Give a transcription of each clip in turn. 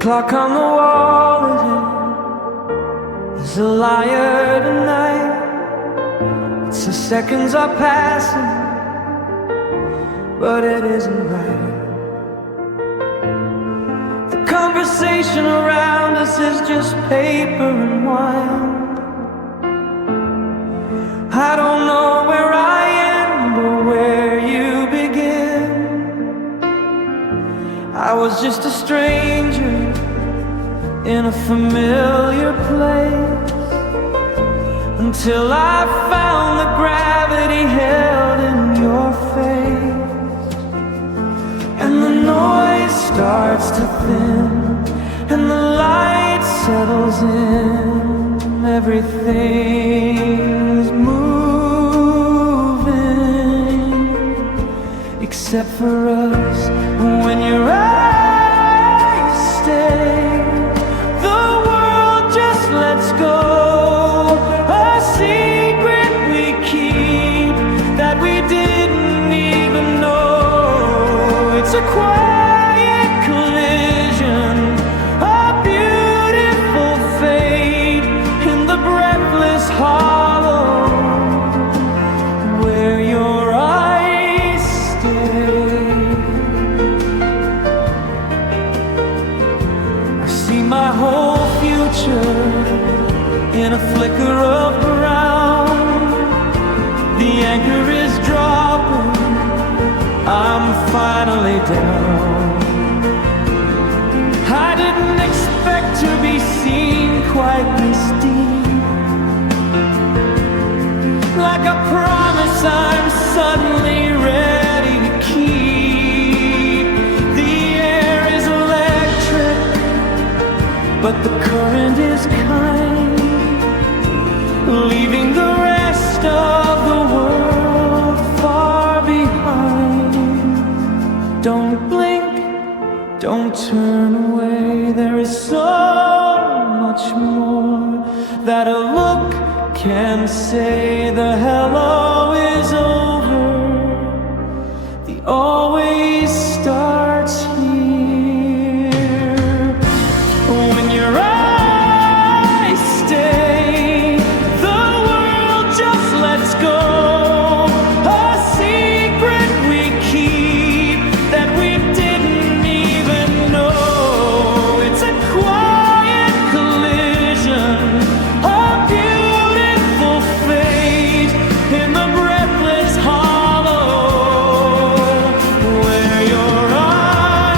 Clock on the wall is a liar tonight. It's the seconds are passing, but it isn't right. The conversation around us is just paper and wine. I don't know where I am or where you begin. I was just a stranger in a familiar place, until I found the gravity held in your face. And the noise starts to thin, and the light settles in. Everything's moving, except for us. When your eyes stay, the world just lets go. A secret we keep that we didn't even know. It's a quiet collision, a beautiful fate in the breathless hollow where your eyes stay. I see my whole future in a flicker of brown. The anchor is dropping, I'm finally down. I didn't expect to be seen quite this deep. Like a promise I'm suddenly ready to keep. The air is electric, but the current is kind, leaving the rest of the world far behind. Don't blink, don't turn away. There is so much more that a look can say. The hello is over, the always starts here. When your eyes stay, the world just lets go. A secret we keep that we didn't even know. It's a quiet collision, a beautiful fate in the breathless hollow where your eyes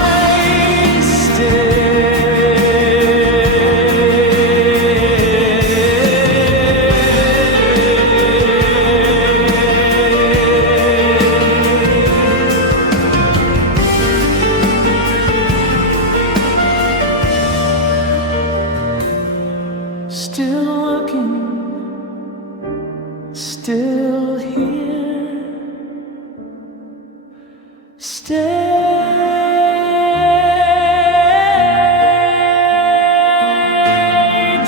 still looking, still here. Stay,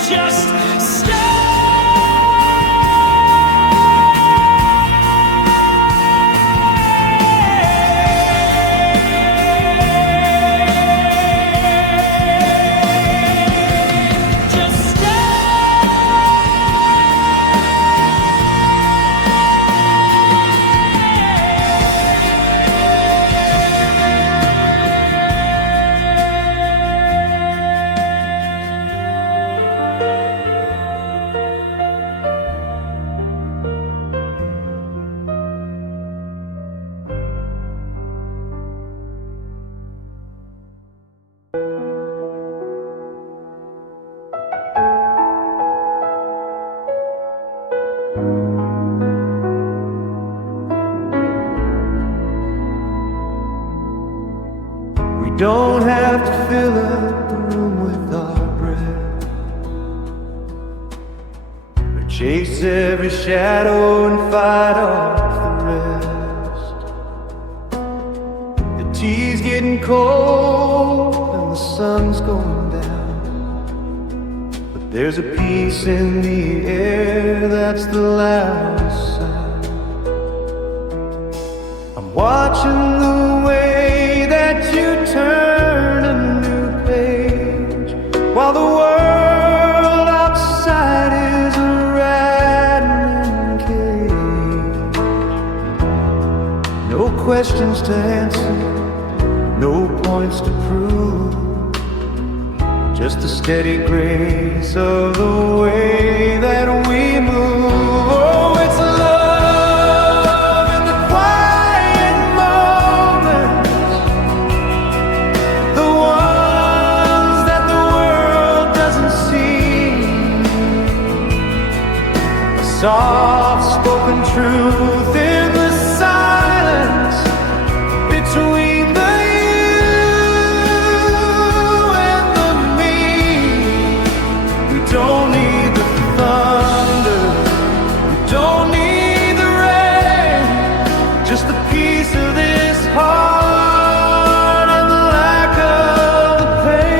just stay. Just We don't have to fill up the room with our breath, or chase every shadow and fight off the rest. The tea's getting cold and the sun's going down, but there's a peace in the air that's the loudest sound. I'm watching the way that you turn a new page. while the world outside is a rattling cage. No questions to answer, no points to prove, just the steady grace of the way that we move. Oh, it's love in the quiet moments, the ones that the world doesn't see. A soft-spoken truth in the silence between the don't need the thunder, you don't need the rain, just a piece of this heart and the lack of the pain.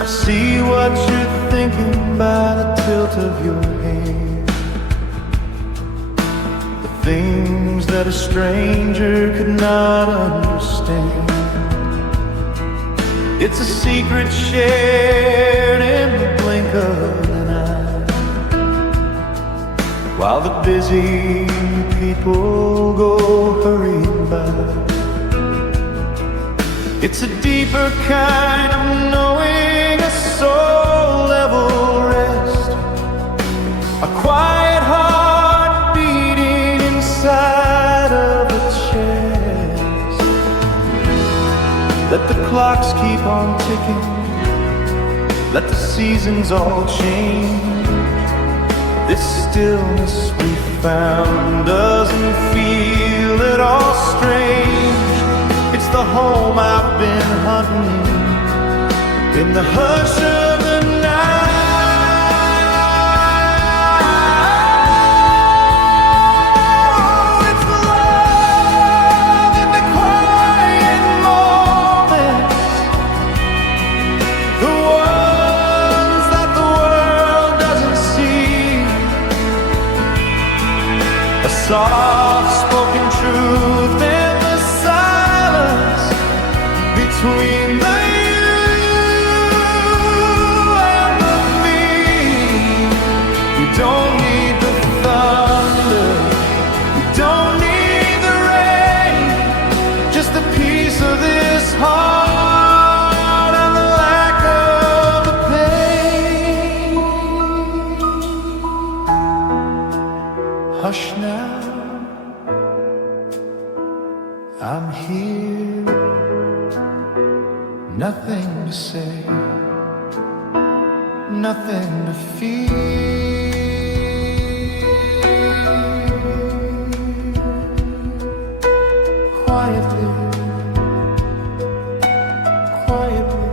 I see what you're thinking by the tilt of your head, the things that a stranger could not understand. It's a secret shared in the blink of an eye, while the busy people go hurrying by. It's a deeper kind of knowing, a soul-level rest, a quiet heart beating inside of a chest. Let the clocks keep on ticking, let the seasons all change. This stillness we found doesn't feel at all strange. It's the home I've been hunting in the hush of the night. Oh, it's love in the quiet moments, the ones that the world doesn't see. A soft-spoken truth in the silence between the don't need the thunder, you don't need the rain, just a piece of this heart and the lack of the pain. Hush now, I'm here, nothing to say, nothing to feel. Quietly, quietly.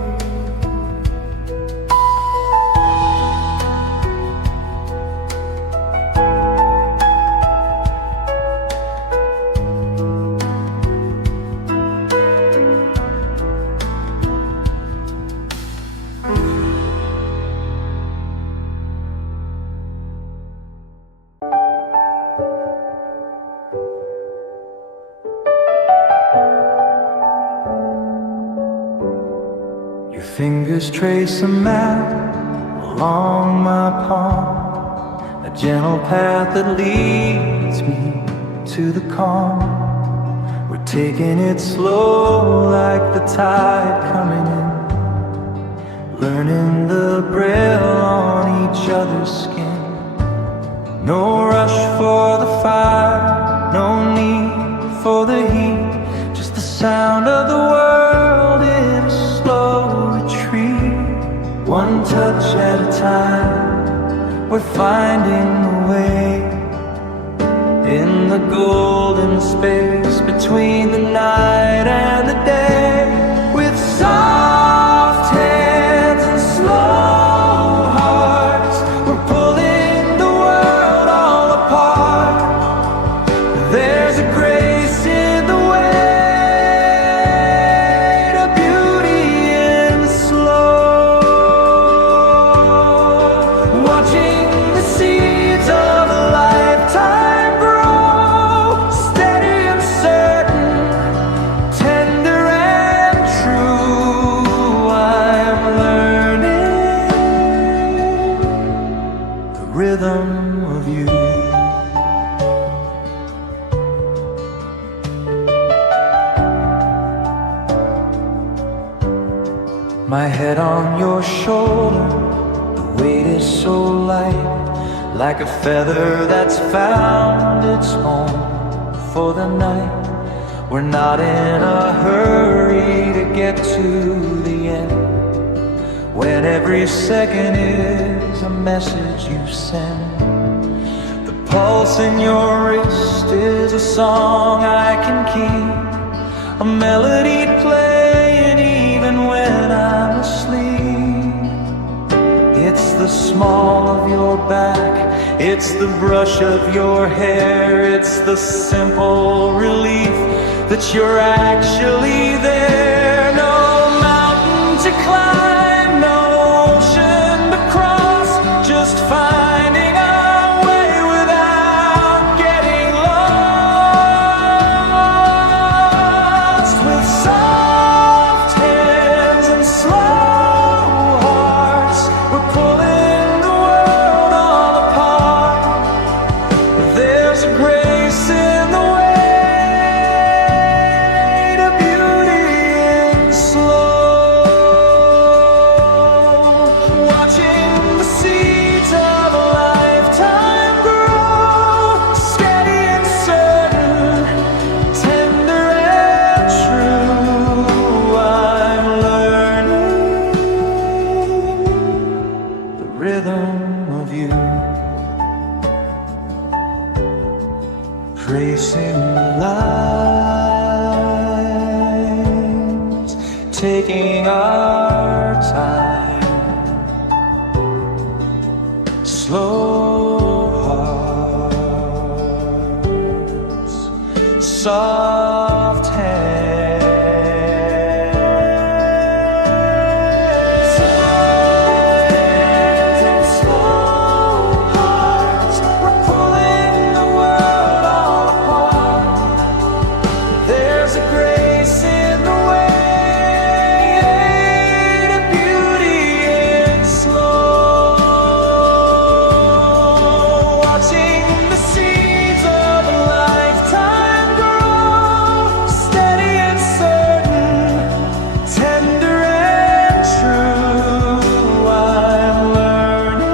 Fingers trace a map along my palm, a gentle path that leads me to the calm. We're taking it slow like the tide coming in, learning the braille on each other's skin. No rush for the fire, no need for the heat, just the sound of the world in a slow retreat. One touch at a time, we're finding the way in the golden space between the night and the day. With soft hands and slow hearts, we're pulling the world all apart. There's a grace in the weight, a beauty in the slow. My head on your shoulder, the weight is so light, like a feather that's found its home for the night. We're not in a hurry to get to the end, when every second is a message you send. The pulse in your wrist is a song I can keep, a melody playing even when I'm asleep. It's the small of your back, it's the brush of your hair, it's the simple relief that you're actually there. No mountain to climb, no ocean to cross, just finding our way without getting lost. With soft hands and slow hearts, we're pulling the world all apart. There's a grace in the way to beauty in slow. Watching the seeds of a lifetime grow, steady and certain, tender and true. I'm learning the rhythm of you, tracing the lines, taking our time, slow hearts, soft hands, and slow hearts. We're pulling the world all apart. There's a grace in the way to beauty in slow. Watching the seeds of a lifetime grow, steady and certain, tender and true. I'm learning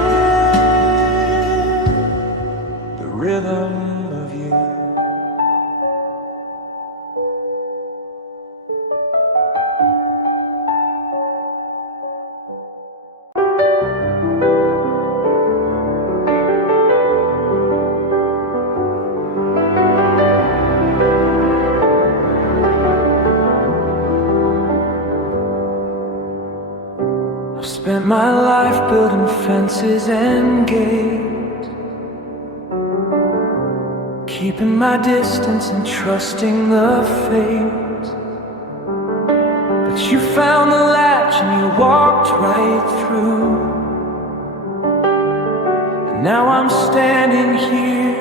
the rhythm of you. I've spent my life building fences and gates, keeping my distance and trusting the fate. But you found the latch and you walked right through, and now I'm standing here,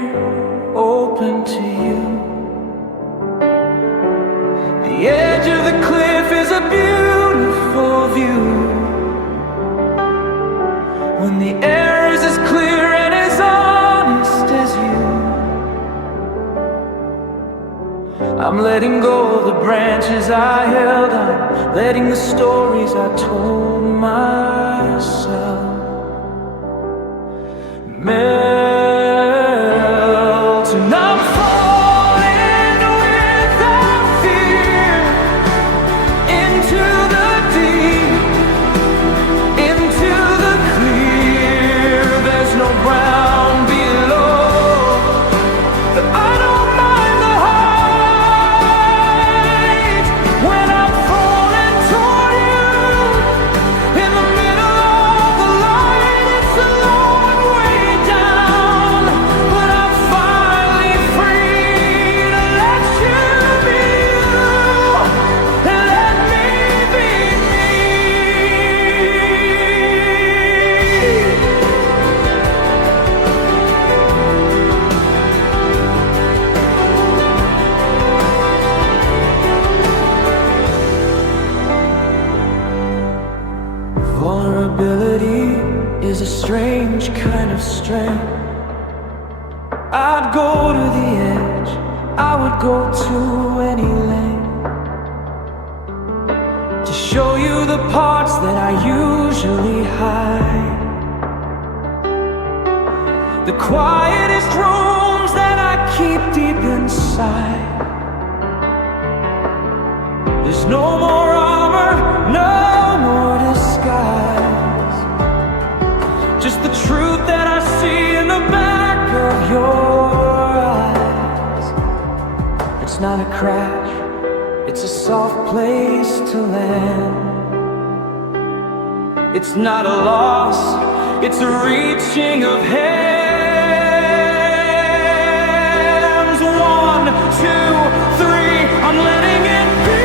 open to you. The edge of the cliff is a beautiful view, when the air is as clear and as honest as you. I'm letting go of the branches I held on, letting the stories I told myself melt, and I'm falling without fear into the deep, into the clear. There's no ground below, but I don't mind the height. When I'm falling toward you, in the middle of the light, it's a long way down, but I'm finally free to let you be you, and let me be me. Vulnerability is a strange kind of strength. I'd go to the edge, I would go to any length to show show you the parts that I usually hide, the quietest rooms that I keep deep inside. There's no more armor, no more disguise, just the truth that I see in the back of your eyes. It's not a crash, it's a soft place to land. It's not a loss, it's a reaching of hands. 1, 2, 3, I'm letting it be.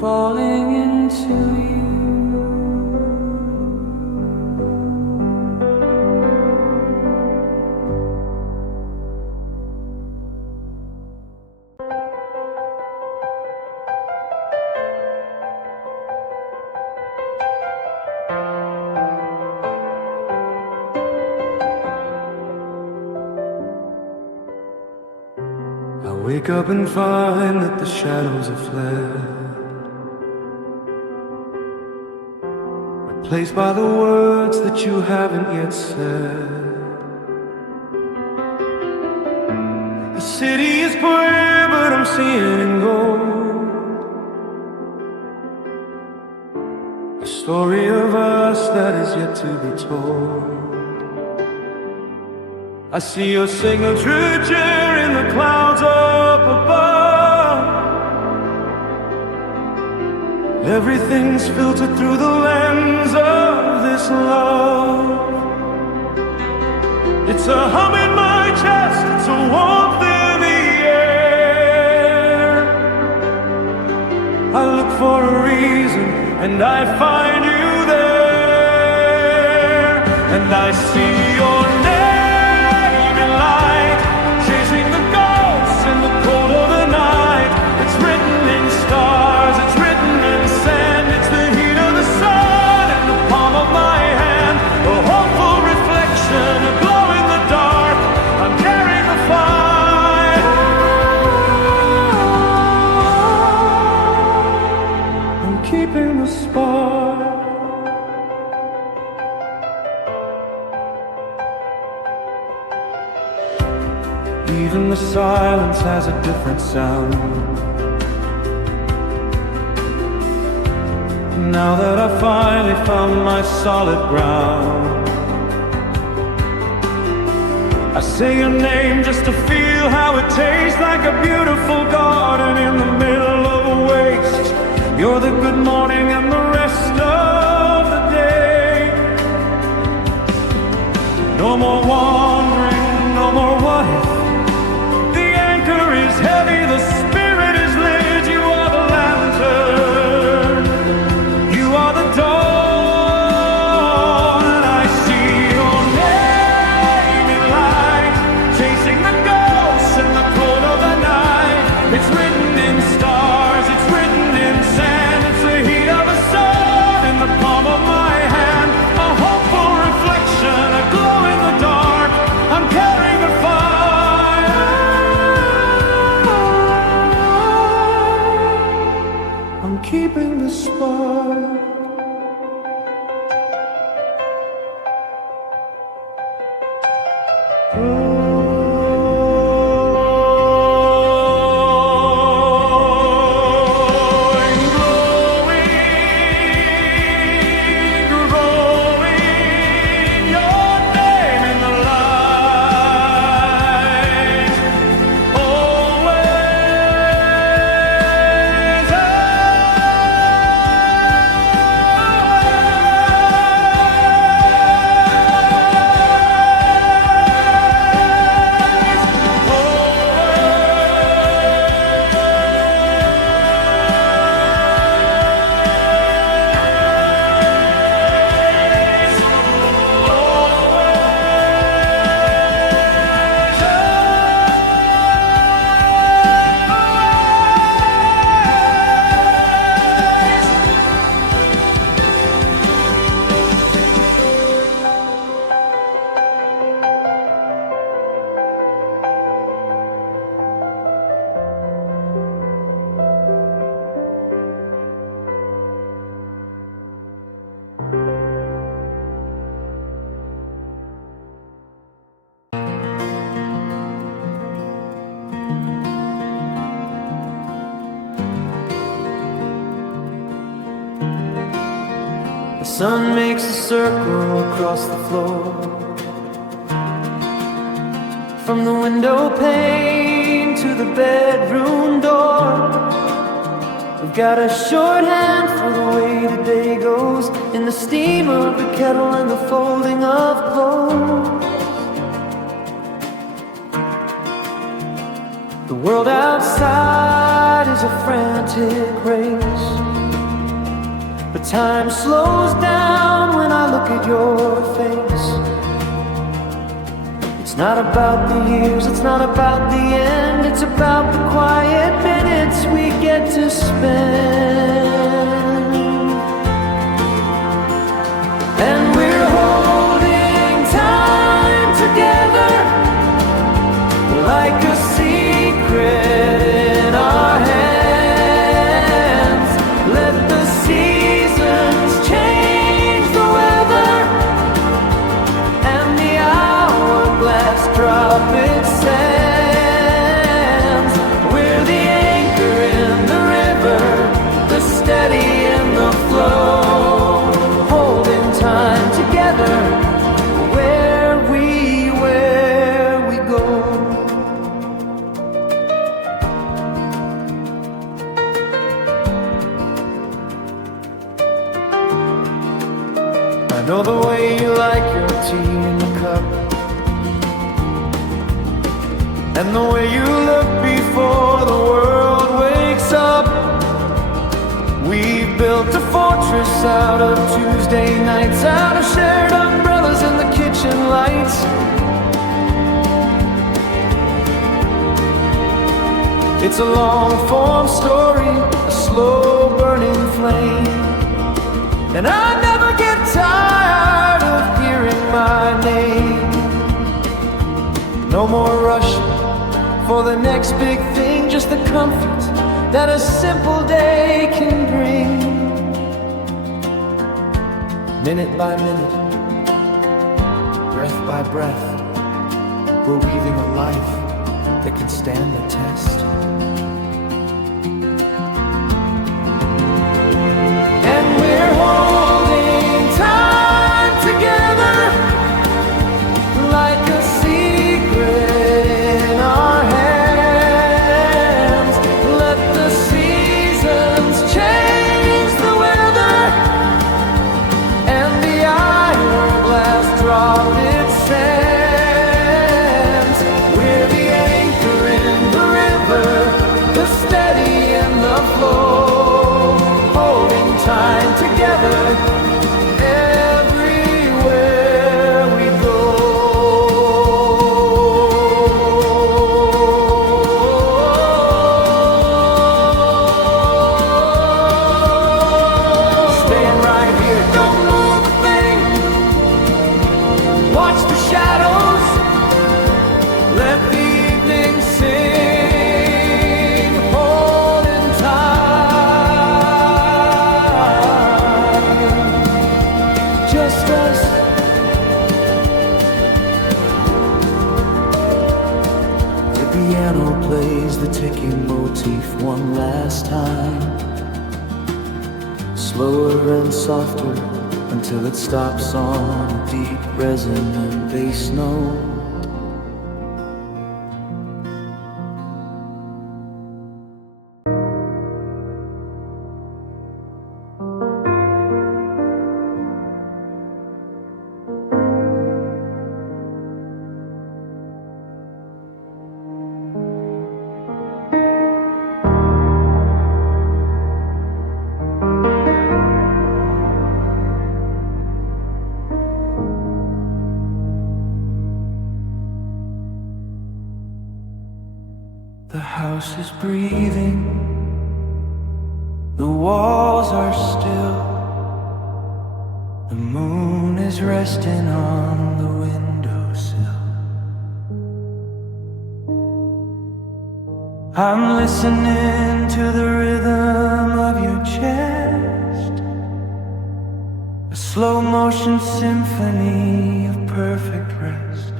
Falling into you. I wake up and find that the shadows have fled, replaced by the words that you haven't yet said. The city is gray, but I'm seeing in gold, a story of us that is yet to be told. I see your signature in the clouds up above. Everything's filtered through the lens of this love. It's a hum in my chest, it's a warmth in the air. I look for a reason and I find you there. And I see your name in light, chasing the ghosts in the cold of the night. It's written in stars, it's written in sand. It's the heat of the sun in the palm of my hand, a hopeful reflection, a glow in the dark. I'm carrying the fire, I'm keeping the spark. Even the silence has a different sound. Now that I finally found my solid ground, I say your name just to feel how it tastes, like a beautiful garden in the middle of a waste. You're the good morning and the rest of the day. No more wandering, no more what if. The anchor is heavy, the spirit is lit. You are the lantern, you are the dawn. And I see your name in light, chasing the ghosts in the cold of the night. It's written in stars, it's written in sand. It's the heat of the sun in the palm of my hand, a hopeful reflection, a glow in the dark. The sun makes a circle across the floor, from the window pane to the bedroom door. We've got a shorthand for the way the day goes, in the steam of the kettle and the folding of clothes. The world outside is a frantic race, but time slows down when I look at your face. It's not about the years, it's not about the end, it's about the quiet minutes we get to spend. And we're holding time together like a secret in our hands. Let the seasons change the weather, and the hourglass drop its sands. We're the anchor in the river, the steady in the flow, holding time together where we go. I know the way you like your tea in the cup, and the way you look before the world wakes up. We've built a fortress out of Tuesday nights, out of shared umbrellas and the kitchen lights. It's a long-form story, a slow-burning flame, and I never get tired of hearing my name. No more rush for the next big thing, just the comfort that a simple day can bring. Minute by minute, breath by breath, we're weaving a life that can stand the test. And we're holding time together like a secret in our hands. Let the seasons change the weather, and the hourglass drop its sands. We're the anchor in the river, piano plays the ticking motif one last time, slower and softer until it stops on a deep resonant bass note. The house is breathing, the walls are still, the moon is resting on the windowsill. I'm listening to the rhythm of your chest, a slow motion symphony of perfect rest.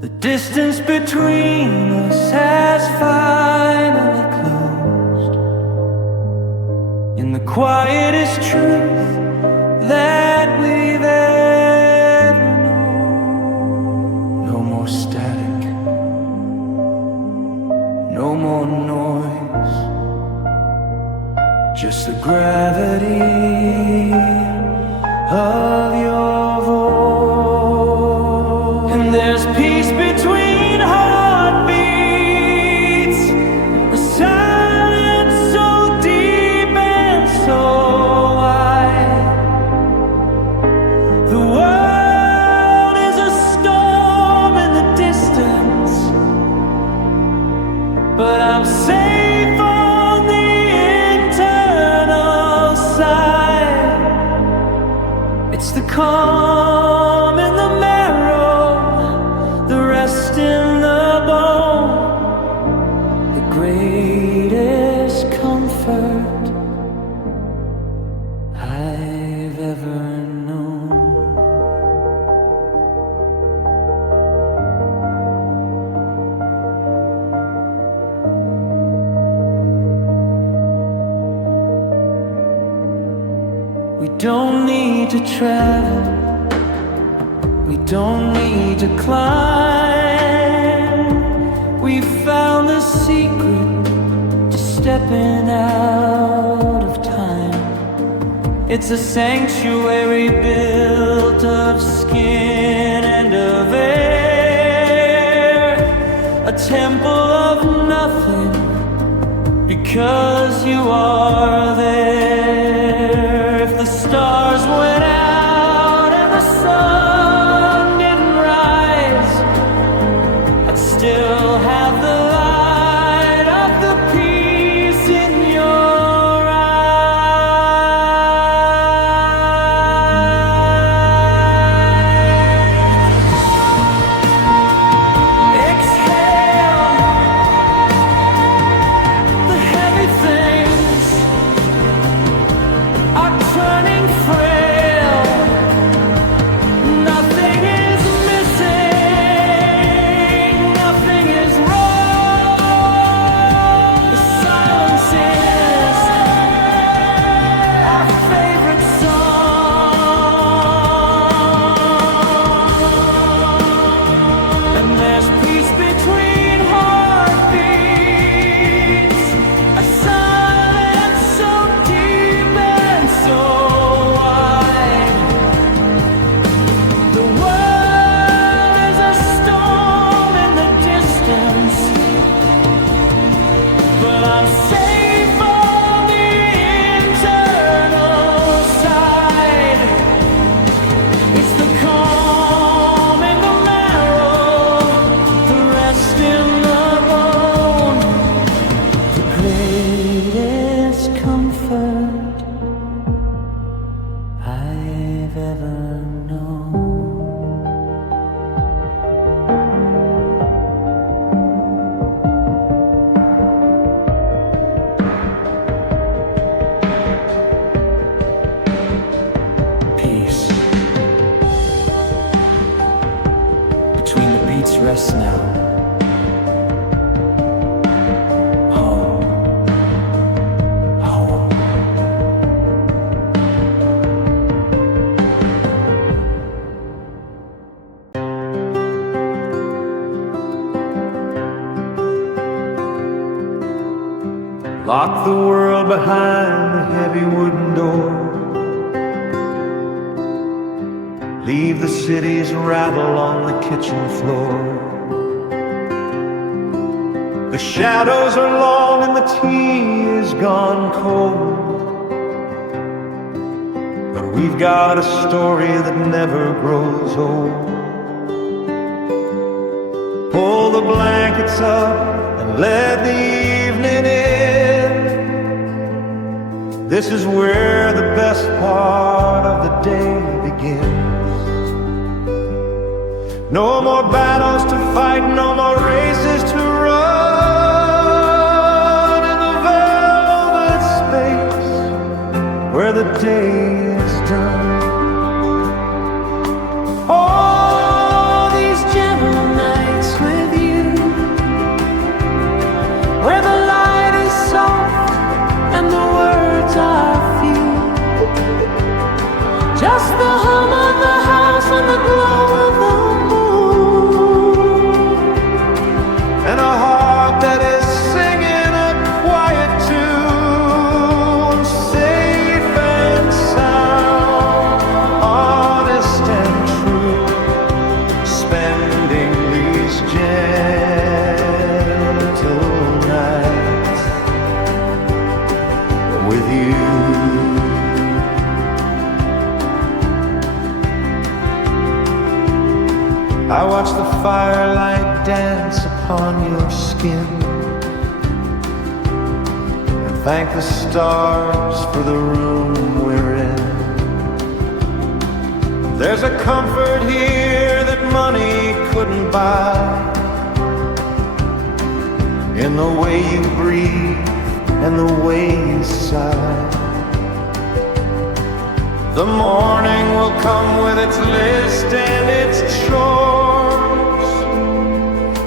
The distance between us has finally closed in the quietest truth that we've ever known. No more static, no more noise, just the gravity of your voice. And there's peace between heartbeats, a silence so deep and so wide. The world is a storm in the distance, but I'm safe on the internal side. It's the calm in the marrow, the rest in the bone, the greatest comfort I've ever known. We don't need to travel, we don't need to climb. We found the secret to stepping out of time. It's a sanctuary built of skin and of air, a temple of nothing, because you are there. If the stars went out and the sun didn't rise, I'd still have the light of the peace in your eyes. Exhale the heavy things, its rest now. Home, home. Lock the world behind the heavy wooden door. Leave the city's rattle on the kitchen floor. The shadows are long and the tea is gone cold, but we've got a story that never grows old. Pull the blankets up and let the evening in. This is where the best part of the day begins. No more battles to fight, no more races to run in the velvet space where the day is done. All these gentle nights with you, where the light is soft and the words are few. Just the hum of the house and the glow of the and a heart that is singing a quiet tune, safe and sound, honest and true, spending these gentle nights with you. I watch the firelight dance upon your skin and thank the stars for the room we're in. There's a comfort here that money couldn't buy, in the way you breathe and the way you sigh. The morning will come with its list and its chores,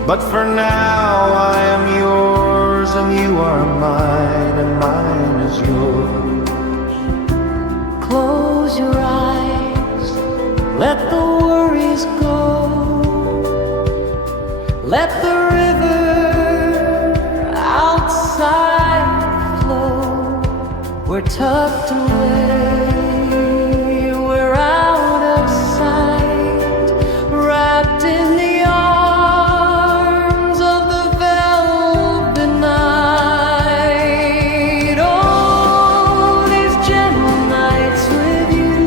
but for now I am yours and you are mine and mine is yours. Close your eyes, let the worries go. Let the river outside flow. We're tucked away. In the arms of the velvet night. Oh, these gentle nights with you,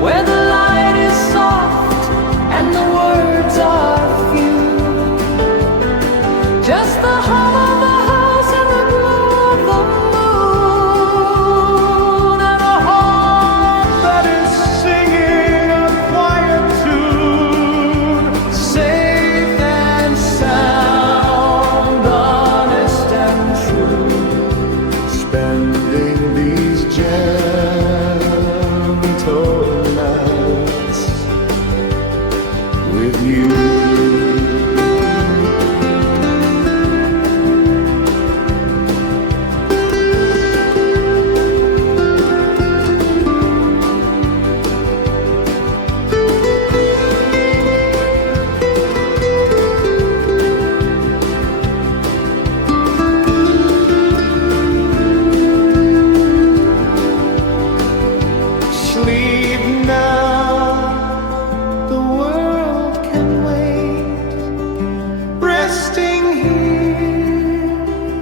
where the light is soft and the words are few. Just the hum of the house and the glow of the moon, and a heart that is singing a quiet tune, safe and sound, honest and true, spending these gentle nights with you. Sleep now, the world can wait. Resting here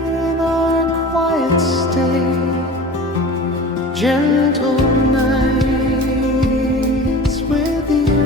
in our quiet state, gentle nights with you.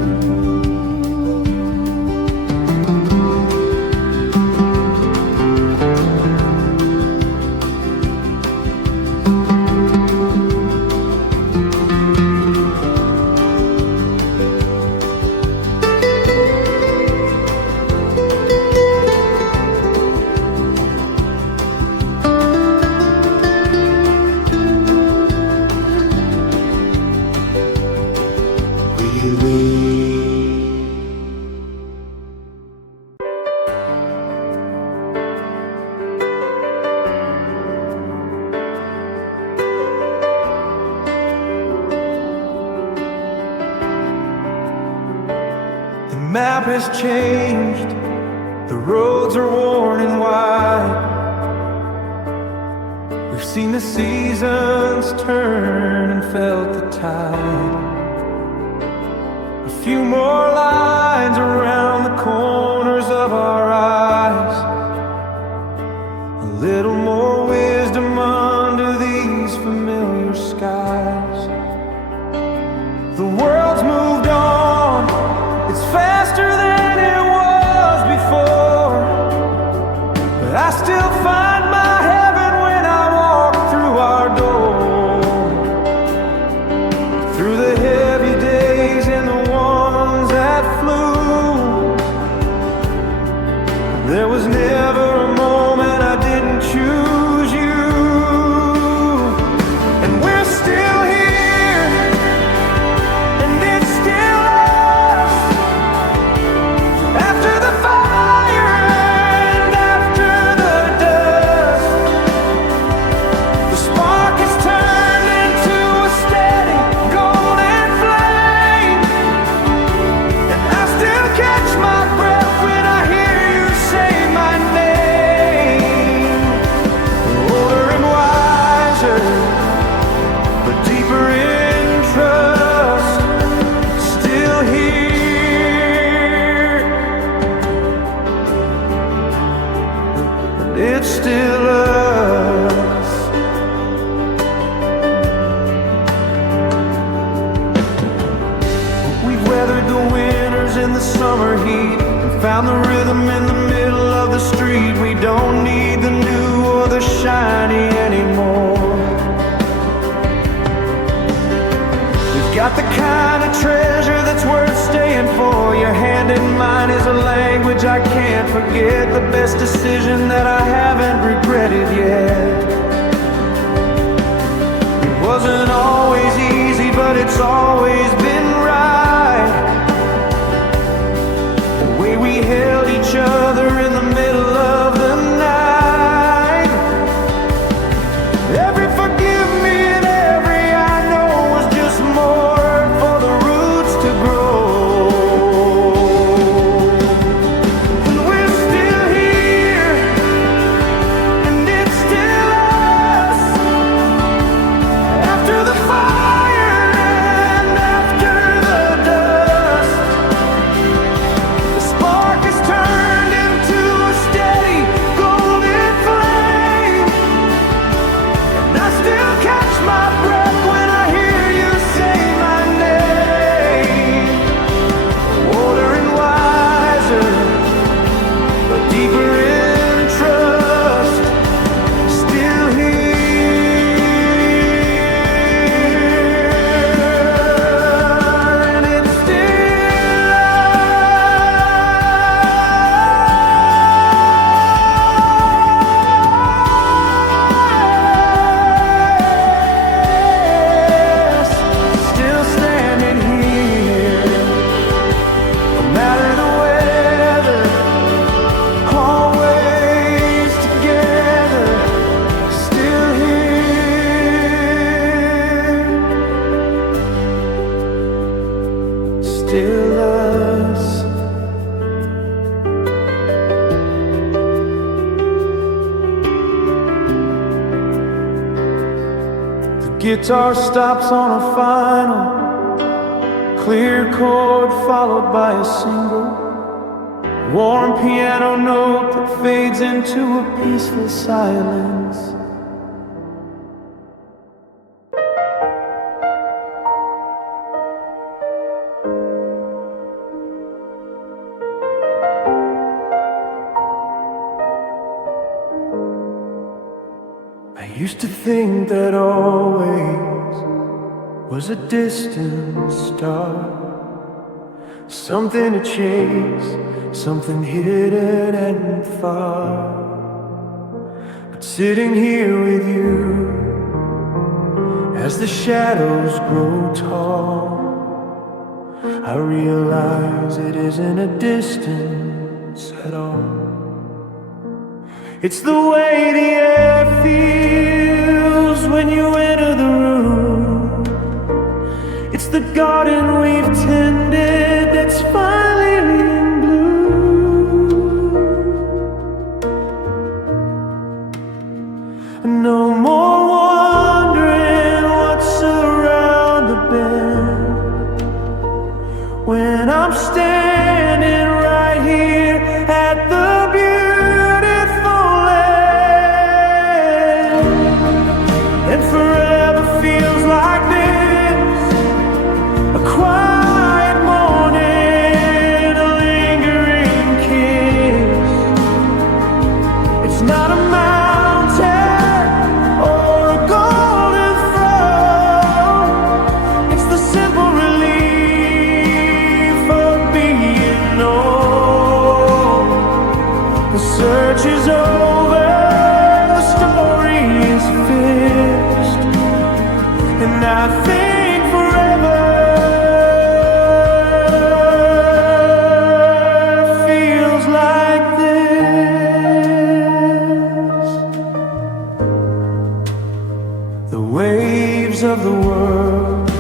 map has changed, the roads are worn and wide. We've seen the seasons turn and felt the tide. A few more lines around the corners of our eyes, a little more wisdom under these familiar skies. The world's moved on, it's faster than it was before, but I still find my heaven when I walk through our door. Through the heavy days and the ones that flew, there was never a moment I didn't choose you. And we're still here, and it's still us. After the fire and after the dust, the spark is turned into a steady golden flame. And I still catch my breath when I hear you say my name. Older and wiser, but deeper in trust. Still here, and it's still us. We've weathered the winters and the summer heat, and found the rhythm in the middle of the street. We don't need the new or the shiny anymore. We've got the kind of treasure that's worth staying for. Your hand in mine is a language I can't forget. The best decision that I haven't regretted yet. It wasn't always easy, but it's always been right. The way we held each other in the middle of the night. Every forgive me and every I know was just more for the roots to grow. And we're still here, and it's still us. After the fire and after the dust, the spark is turned into a steady golden flame. And I still catch my breath when I hear you say my name. Older and wiser, but deeper in trust. Still here, and it's still us. Still standing here, no matter the weather, always together. Still here, still us. The guitar stops on a final clear chord followed by a single warm piano note that fades into a peaceful silence. I used to think that always was a distant star, something to chase, something hidden and far. But sitting here with you, as the shadows grow tall, I realize it isn't a distance at all. It's the way the air feels when you enter the room. It's the garden we've tended that's finally when I'm standing right here at the beautiful end, and forever feels like this, a quiet morning, a lingering kiss. It's not a mountain or a golden throne, it's the simple relief of being known. The search is over, the story is finished, and I think forever feels like this. The waves of the world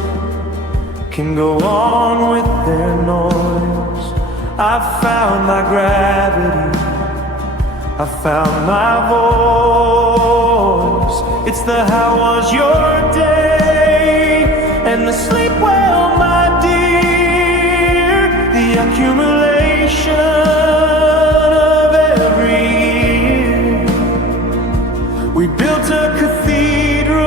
can go on with their noise. I've found my gravity, I found my voice. It's the how was your day, and the sleep well, my dear. The accumulation of every year. We built a cathedral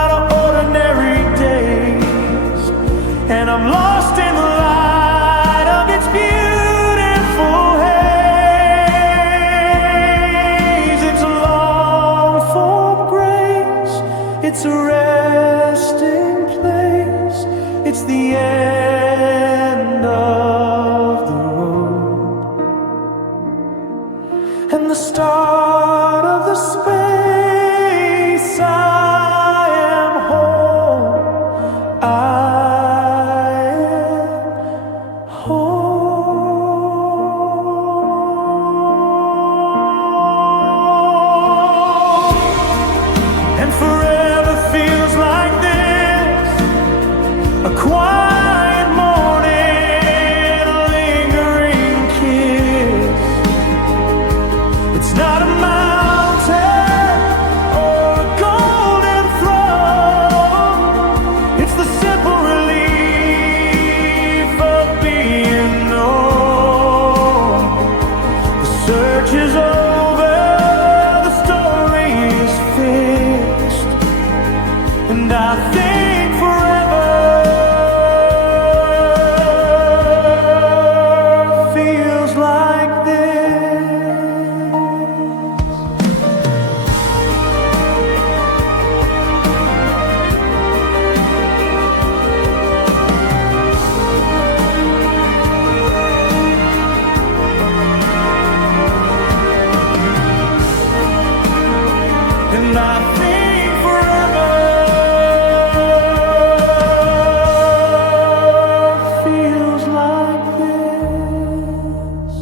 out of ordinary days, and I'm lost in the light of its beautiful haze. It's a long form grace, it's a resting place, it's the end of the road, and the start of the space. I am home, I am home, and forever feels like this, a quiet morning, a lingering kiss. It's not a mountain or a golden throne, it's the simple relief of being known. The search is over, the story is fixed, and I think forever feels like this. And I think forever feels like this.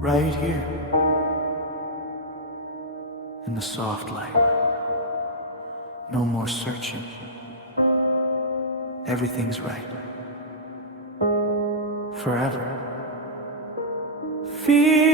Right here in the soft light. No more searching. Everything's right. Forever. Feel